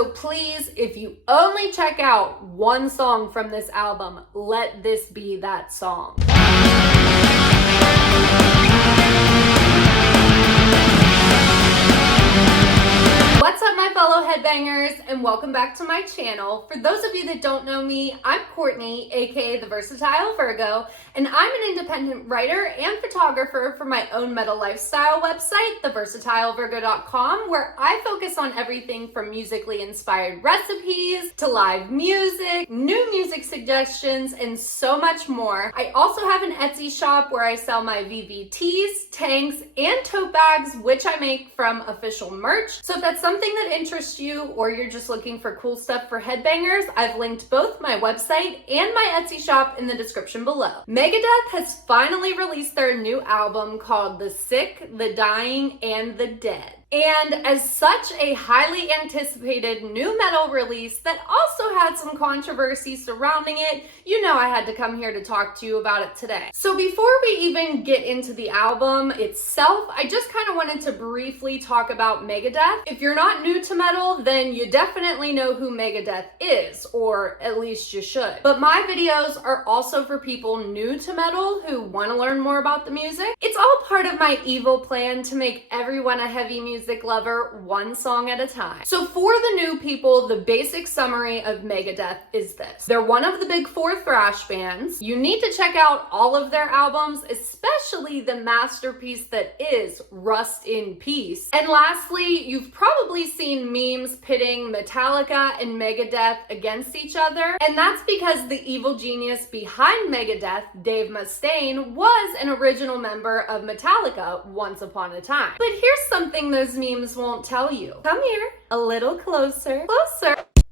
So please, if you only check out one song from this album, let this be that song. What's up, my fellow headbangers, and welcome back to my channel. For those of you that don't know me, I'm Courtney, aka The Versatile Virgo, and I'm an independent writer and photographer for my own metal lifestyle website, theversatilevirgo.com, where I focus on everything from musically inspired recipes to live music, new music suggestions, and so much more. I also have an Etsy shop where I sell my VVTs, tanks, and tote bags, which I make from official merch. So if that's something that interests you, or you're just looking for cool stuff for headbangers, I've linked both my website and my Etsy shop in the description below. Megadeth has finally released their new album called The Sick, The Dying, and The Dead. And as such, a highly anticipated new metal release that also had some controversy surrounding it, you know I had to come here to talk to you about it today. So before we even get into the album itself, I just kind of wanted to briefly talk about Megadeth. If you're not new to metal, then you definitely know who Megadeth is, or at least you should. But my videos are also for people new to metal who want to learn more about the music. It's all part of my evil plan to make everyone a heavy music lover one song at a time. So for the new people, the basic summary of Megadeth is this. They're one of the big four thrash bands. You need to check out all of their albums, especially the masterpiece that is Rust in Peace. And lastly, you've probably seen memes pitting Metallica and Megadeth against each other. And that's because the evil genius behind Megadeth, Dave Mustaine, was an original member of Metallica once upon a time. But here's something those memes won't tell you. Come here, a little closer.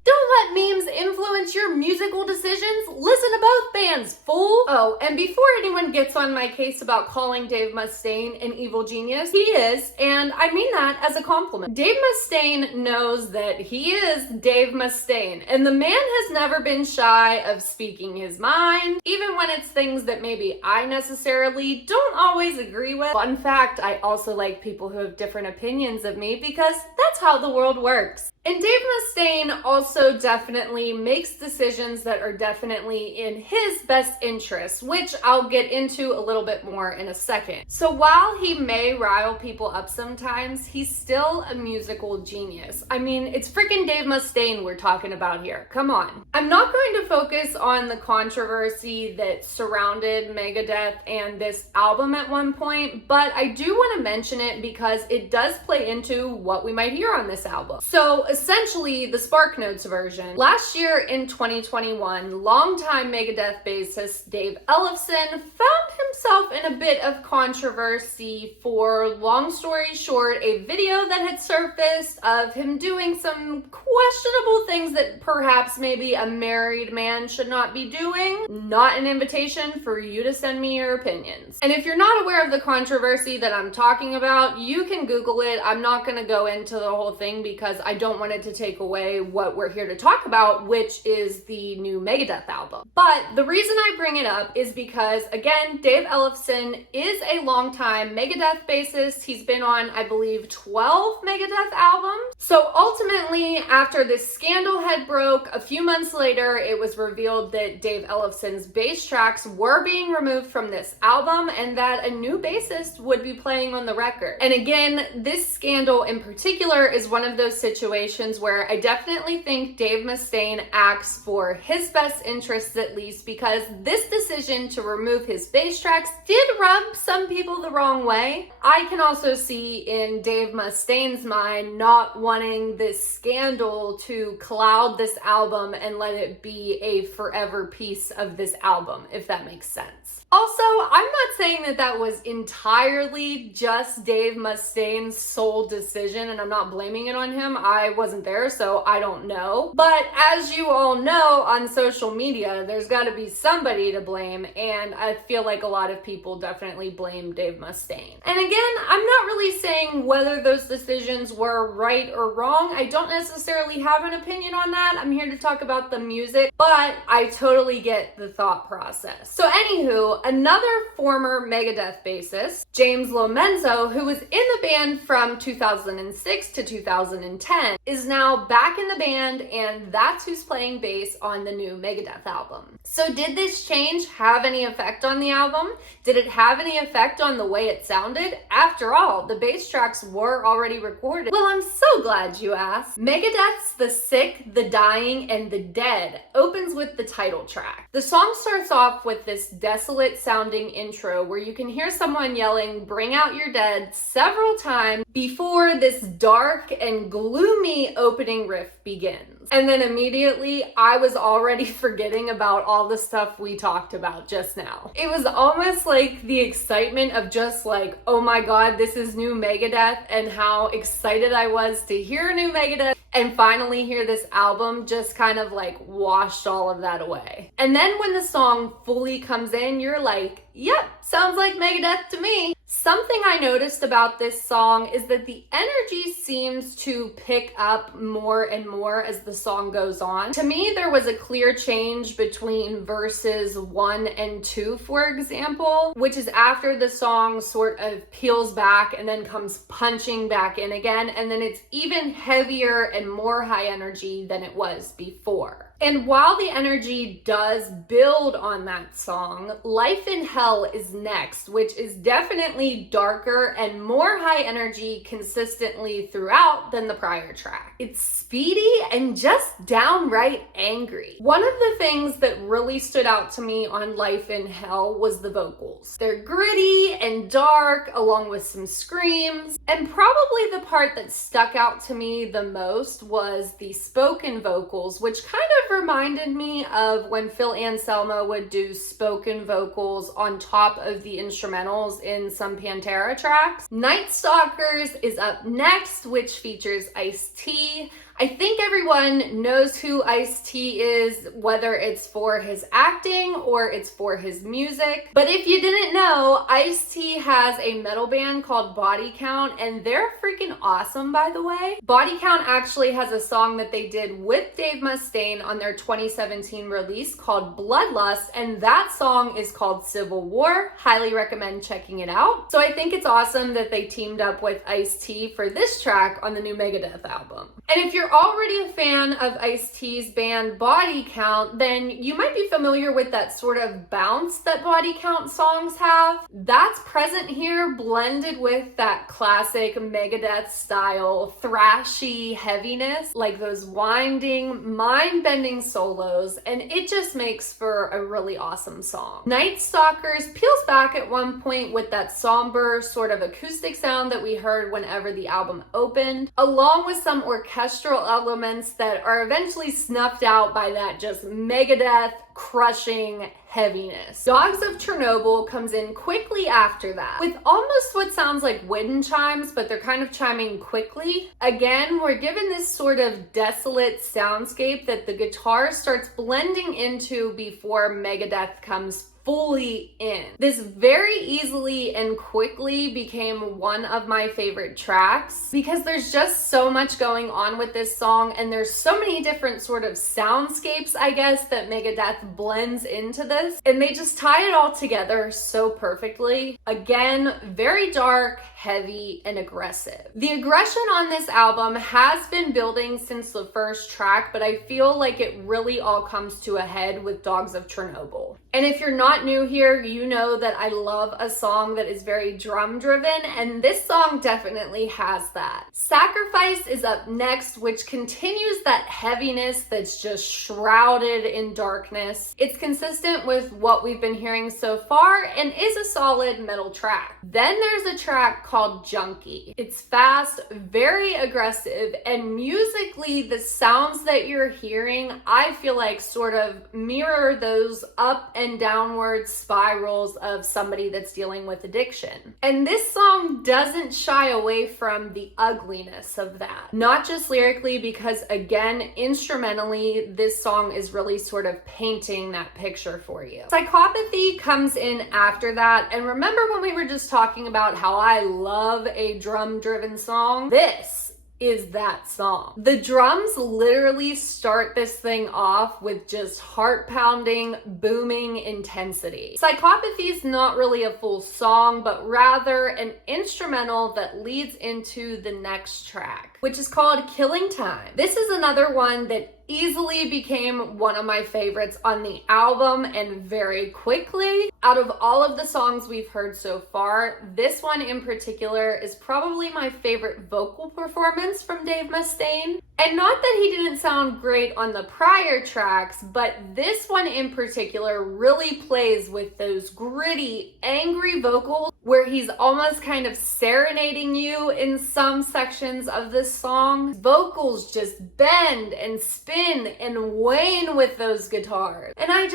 Don't let memes influence your musical decisions. Listen to both bands, fool. Oh, and before anyone gets on my case about calling Dave Mustaine an evil genius, he is, and I mean that as a compliment. Dave Mustaine knows that he is Dave Mustaine, and the man has never been shy of speaking his mind, even when it's things that maybe I necessarily don't always agree with. Fun fact, I also like people who have different opinions of me because that's how the world works. And Dave Mustaine also definitely makes decisions that are definitely in his best interest, which I'll get into a little bit more in a second. So while he may rile people up sometimes, he's still a musical genius. I mean, it's freaking Dave Mustaine we're talking about here. Come on. I'm not going to focus on the controversy that surrounded Megadeth and this album at one point, but I do want to mention it because it does play into what we might hear on this album. So essentially, the Spark Notes version. Last year in 2021, longtime Megadeth bassist Dave Ellefson found himself in a bit of controversy for, long story short, a video that had surfaced of him doing some questionable things that perhaps maybe a married man should not be doing. Not an invitation for you to send me your opinions. And if you're not aware of the controversy that I'm talking about, you can Google it. I'm not going to go into the whole thing because I don't want it to take away what we're here to talk about, which is the new Megadeth album. But the reason I bring it up is because, again, Dave Ellefson is a longtime Megadeth bassist. He's been on, I believe, 12 Megadeth albums. So ultimately, after this scandal had broke, a few months later, it was revealed that Dave Ellefson's bass tracks were being removed from this album and that a new bassist would be playing on the record. And again, this scandal in particular is one of those situations where I definitely think Dave Mustaine acts for his best interests, at least, because this decision to remove his bass tracks did rub some people the wrong way. I can also see in Dave Mustaine's mind not wanting this scandal to cloud this album and let it be a forever piece of this album, if that makes sense. Also, I'm not saying that that was entirely just Dave Mustaine's sole decision, and I'm not blaming it on him. I wasn't there, so I don't know. But as you all know, on social media, there's got to be somebody to blame, and I feel like a lot of people definitely blame Dave Mustaine. And again, I'm not really saying whether those decisions were right or wrong. I don't necessarily have an opinion on that. I'm here to talk about the music, but I totally get the thought process. So anywho, So another former Megadeth bassist, James Lorenzo, who was in the band from 2006 to 2010, is now back in the band, and that's who's playing bass on the new Megadeth album. So did this change have any effect on the album? Did it have any effect on the way it sounded? After all, the bass tracks were already recorded. Well, I'm so glad you asked. Megadeth's The Sick, The Dying, and The Dead opens with the title track. The song starts off with this desolate sounding intro where you can hear someone yelling, "Bring out your dead," several times before this dark and gloomy opening riff begins. And then immediately, I was already forgetting about all the stuff we talked about just now. It was almost like the excitement of just like, oh my god, this is new Megadeth, and how excited I was to hear new Megadeth and finally hear this album just kind of like washed all of that away. And then when the song fully comes in, you're like, yep, sounds like Megadeth to me. Something I noticed about this song is that the energy seems to pick up more and more as the song goes on. To me, there was a clear change between verses 1 and 2, for example, which is after the song sort of peels back and then comes punching back in again, and then it's even heavier and more high energy than it was before. And while the energy does build on that song, Life in Hell is next, which is definitely darker and more high energy consistently throughout than the prior track. It's speedy and just downright angry. One of the things that really stood out to me on Life in Hell was the vocals. They're gritty and dark, along with some screams, and probably the part that stuck out to me the most was the spoken vocals, which kind of reminded me of when Phil Anselmo would do spoken vocals on top of the instrumentals in some Pantera tracks. Night Stalkers is up next, which features Ice-T. I think everyone knows who Ice-T is, whether it's for his acting or it's for his music. But if you didn't know, Ice-T has a metal band called Body Count, and they're freaking awesome, by the way. Body Count actually has a song that they did with Dave Mustaine on their 2017 release called Bloodlust, and that song is called Civil War. Highly recommend checking it out. So I think it's awesome that they teamed up with Ice-T for this track on the new Megadeth album. And if you're already a fan of Ice-T's band Body Count, then you might be familiar with that sort of bounce that Body Count songs have. That's present here, blended with that classic Megadeth style thrashy heaviness, like those winding, mind-bending solos, and it just makes for a really awesome song. Night Stalkers peels back at one point with that somber sort of acoustic sound that we heard whenever the album opened, along with some orchestral elements that are eventually snuffed out by that just Megadeth crushing heaviness. Dogs of Chernobyl comes in quickly after that with almost what sounds like wind chimes, but they're kind of chiming quickly. Again, we're given this sort of desolate soundscape that the guitar starts blending into before Megadeth comes fully in. This very easily and quickly became one of my favorite tracks because there's just so much going on with this song, and there's so many different sort of soundscapes, I guess, that Megadeth blends into this, and they just tie it all together so perfectly. Again, very dark, heavy, and aggressive. The aggression on this album has been building since the first track, but I feel like it really all comes to a head with Dogs of Chernobyl. And if you're not new here, you know that I love a song that is very drum driven, and this song definitely has that. Sacrifice is up next, which continues that heaviness that's just shrouded in darkness. It's consistent with what we've been hearing so far and is a solid metal track. Then there's a track called Junkie. It's fast, very aggressive, and musically the sounds that you're hearing, I feel like sort of mirror those up and downward spirals of somebody that's dealing with addiction. And this song doesn't shy away from the ugliness of that. Not just lyrically, because again, instrumentally, this song is really sort of painting that picture for you. Psychopathy comes in after that, and remember when we were just talking about how I love a drum-driven song? This is that song. The drums literally start this thing off with just heart-pounding, booming intensity. Psychopathy is not really a full song, but rather an instrumental that leads into the next track, which is called Killing Time. This is another one that easily became one of my favorites on the album, and very quickly. Out of all of the songs we've heard so far, this one in particular is probably my favorite vocal performance from Dave Mustaine. And not that he didn't sound great on the prior tracks, but this one in particular really plays with those gritty, angry vocals where he's almost kind of serenading you in some sections of this song. Vocals just bend and spin and wane with those guitars. And I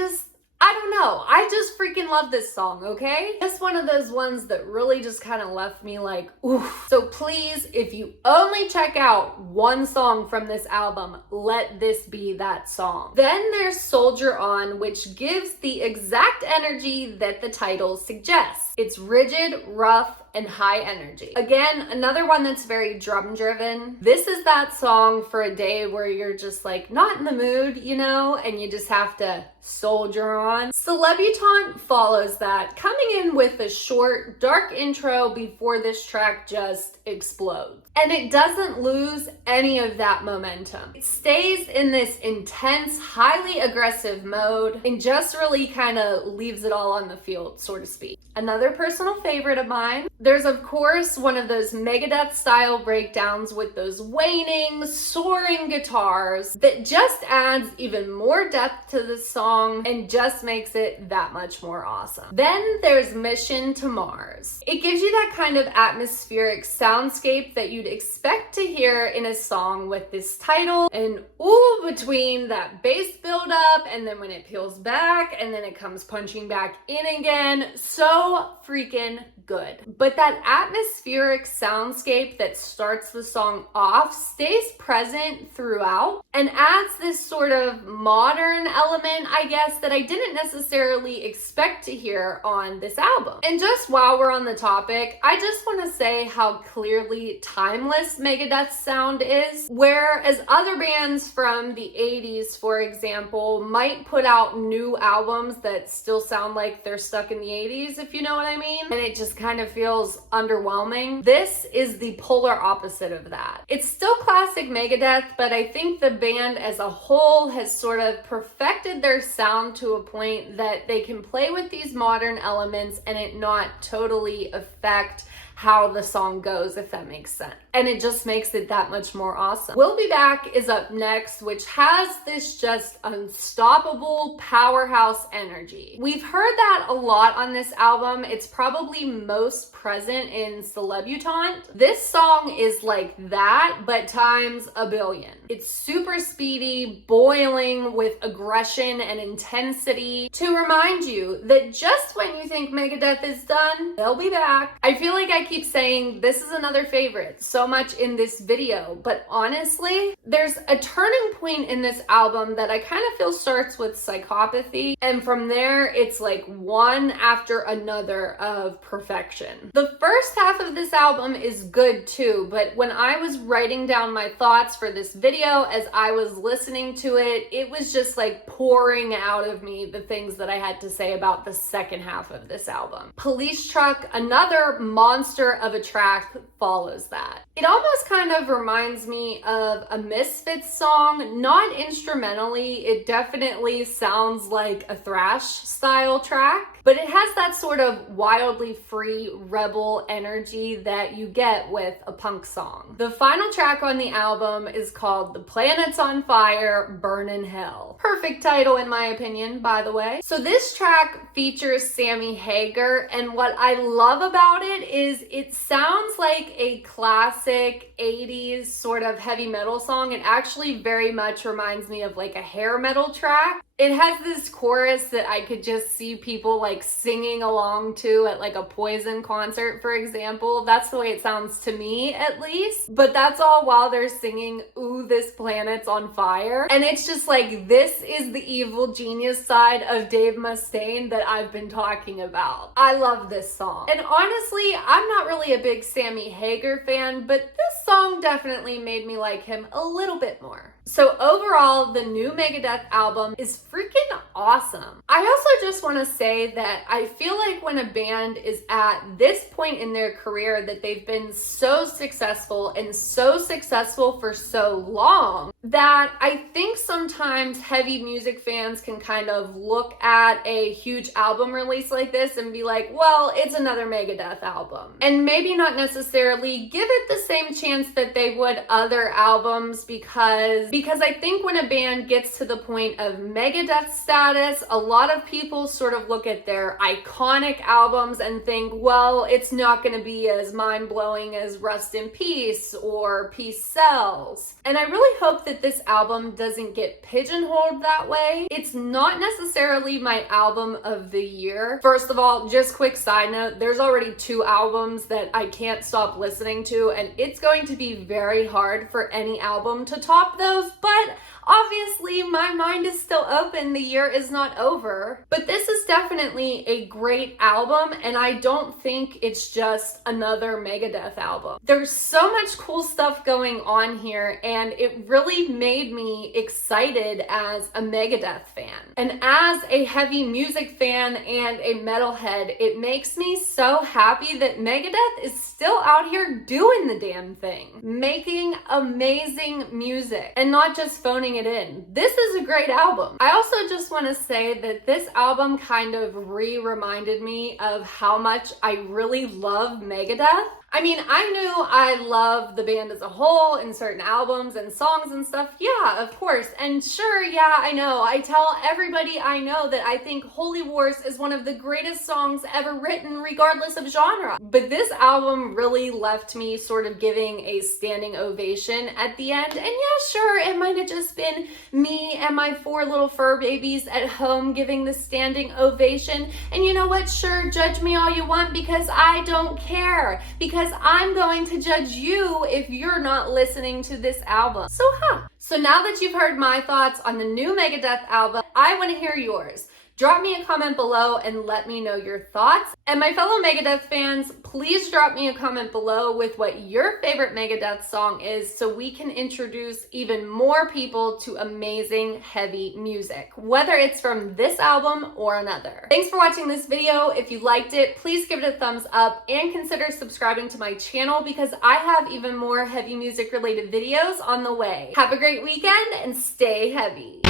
don't know. I just freaking love this song, okay? It's one of those ones that really just kind of left me like, oof. So please, if you only check out one song from this album, let this be that song. Then there's Soldier On, which gives the exact energy that the title suggests. It's rigid, rough, and high energy. Again, another one that's very drum driven. This is that song for a day where you're just like not in the mood, you know, and you just have to soldier on. Celebutante follows that, coming in with a short, dark intro before this track just explodes. And it doesn't lose any of that momentum. It stays in this intense, highly aggressive mode and just really kind of leaves it all on the field, so to speak. Another personal favorite of mine, there's of course one of those Megadeth style breakdowns with those waning, soaring guitars that just adds even more depth to the song and just makes it that much more awesome. Then there's Mission to Mars. It gives you that kind of atmospheric soundscape that you'd expect to hear in a song with this title, and ooh, between that bass buildup and then when it peels back and then it comes punching back in again, so freaking good. But that atmospheric soundscape that starts the song off stays present throughout and adds this sort of modern element, I guess, that I didn't necessarily expect to hear on this album. And just while we're on the topic, I just want to say how clearly timeless Megadeth's sound is. Whereas other bands from the 80s, for example, might put out new albums that still sound like they're stuck in the 80s, if you know what I mean, and it just kind of feels underwhelming. This is the polar opposite of that. It's still classic Megadeth, but I think the band as a whole has sort of perfected their sound to a point that they can play with these modern elements and it not totally affect how the song goes, if that makes sense. And it just makes it that much more awesome. We'll Be Back is up next, which has this just unstoppable powerhouse energy. We've heard that a lot on this album. It's probably most present in Celebutante. This song is like that, but times a billion. It's super speedy, boiling with aggression and intensity to remind you that just when you think Megadeth is done, they'll be back. I feel like I keep saying this is another favorite so much in this video, but honestly, there's a turning point in this album that I kind of feel starts with Psychopathy, and from there it's like one after another of perfection. The first half of this album is good too, but when I was writing down my thoughts for this video as I was listening to it, it was just like pouring out of me the things that I had to say about the second half of this album. Police Truck, another monster of a track, follows that. It almost kind of reminds me of a Misfits song, not instrumentally. It definitely sounds like a thrash style track, but it has that sort of wildly free rebel energy that you get with a punk song. The final track on the album is called The Planet's on Fire, Burn in Hell. Perfect title in my opinion, by the way. So this track features Sammy Hagar, and what I love about it is it sounds like a classic 80s sort of heavy metal song. It actually very much reminds me of like a hair metal track. It has this chorus that I could just see people like singing along to at like a Poison concert, for example. That's the way it sounds to me, at least. But that's all while they're singing, "Ooh, this planet's on fire." And it's just like, this is the evil genius side of Dave Mustaine that I've been talking about. I love this song. And honestly, I'm not really a big Sammy Hagar fan, but this song definitely made me like him a little bit more. So overall, the new Megadeth album is freaking awesome. I also just want to say that I feel like when a band is at this point in their career that they've been so successful and so successful for so long, that I think sometimes heavy music fans can kind of look at a huge album release like this and be like, well, it's another Megadeth album. And maybe not necessarily give it the same chance that they would other albums because I think when a band gets to the point of Megadeth status, a lot of people sort of look at their iconic albums and think, well, it's not going to be as mind-blowing as Rust in Peace or Peace Sells. And I really hope that this album doesn't get pigeonholed that way. It's not necessarily my album of the year. First of all, just quick side note, there's already 2 albums that I can't stop listening to, and it's going to be very hard for any album to top those, but obviously my mind is still open. The year is not over. But this is definitely a great album, and I don't think it's just another Megadeth album. There's so much cool stuff going on here, and it really made me excited as a Megadeth fan. And as a heavy music fan and a metalhead, it makes me so happy that Megadeth is still out here doing the damn thing, making amazing music and not just phoning it in. This is a great album. I also just want to say that this album kind of reminded me of how much I really love Megadeth. I mean, I knew I love the band as a whole in certain albums and songs and stuff. Yeah, of course. And sure, yeah, I know. I tell everybody I know that I think Holy Wars is one of the greatest songs ever written, regardless of genre. But this album really left me sort of giving a standing ovation at the end. And yeah, sure, it might have just been me and my 4 little fur babies at home giving the standing ovation. And you know what? Sure, judge me all you want because I don't care. Because I'm going to judge you if you're not listening to this album. So now that you've heard my thoughts on the new Megadeth album, I want to hear yours. Drop me a comment below and let me know your thoughts. And my fellow Megadeth fans, please drop me a comment below with what your favorite Megadeth song is so we can introduce even more people to amazing heavy music, whether it's from this album or another. Thanks for watching this video. If you liked it, please give it a thumbs up and consider subscribing to my channel because I have even more heavy music related videos on the way. Have a great weekend and stay heavy.